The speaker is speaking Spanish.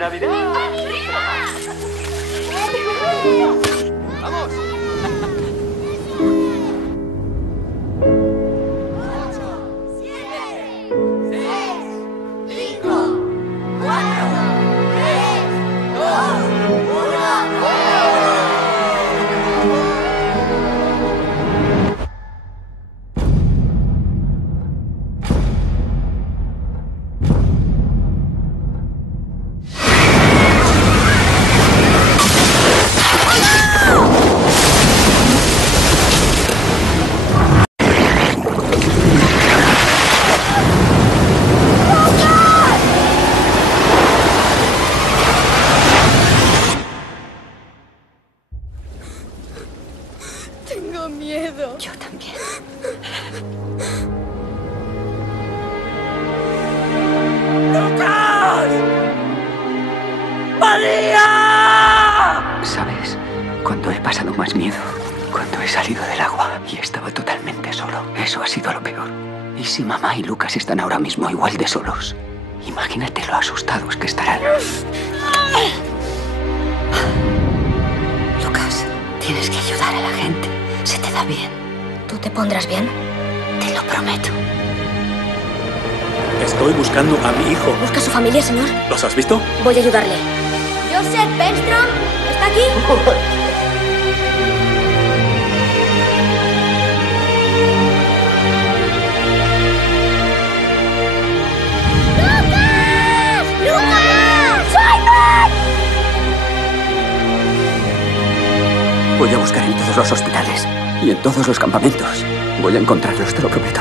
¡Navidad! ¡Vamos! Tengo miedo. Yo también. ¡Lucas! ¡María! ¿Sabes? Cuando he pasado más miedo, cuando he salido del agua y estaba totalmente solo. Eso ha sido lo peor. ¿Y si mamá y Lucas están ahora mismo igual de solos? Imagínate lo asustados que estarán. Lucas, tienes que ayudar a la gente. Se te da bien. ¿Tú te pondrás bien? Te lo prometo. Estoy buscando a mi hijo. ¿Busca a su familia, señor? ¿Los has visto? Voy a ayudarle. ¿Joseph Benstrom? ¿Está aquí? ¡Lucas! ¡Lucas! ¡Simon! Voy a buscar en todos los hospitales y en todos los campamentos. Voy a encontrarlos, te lo prometo.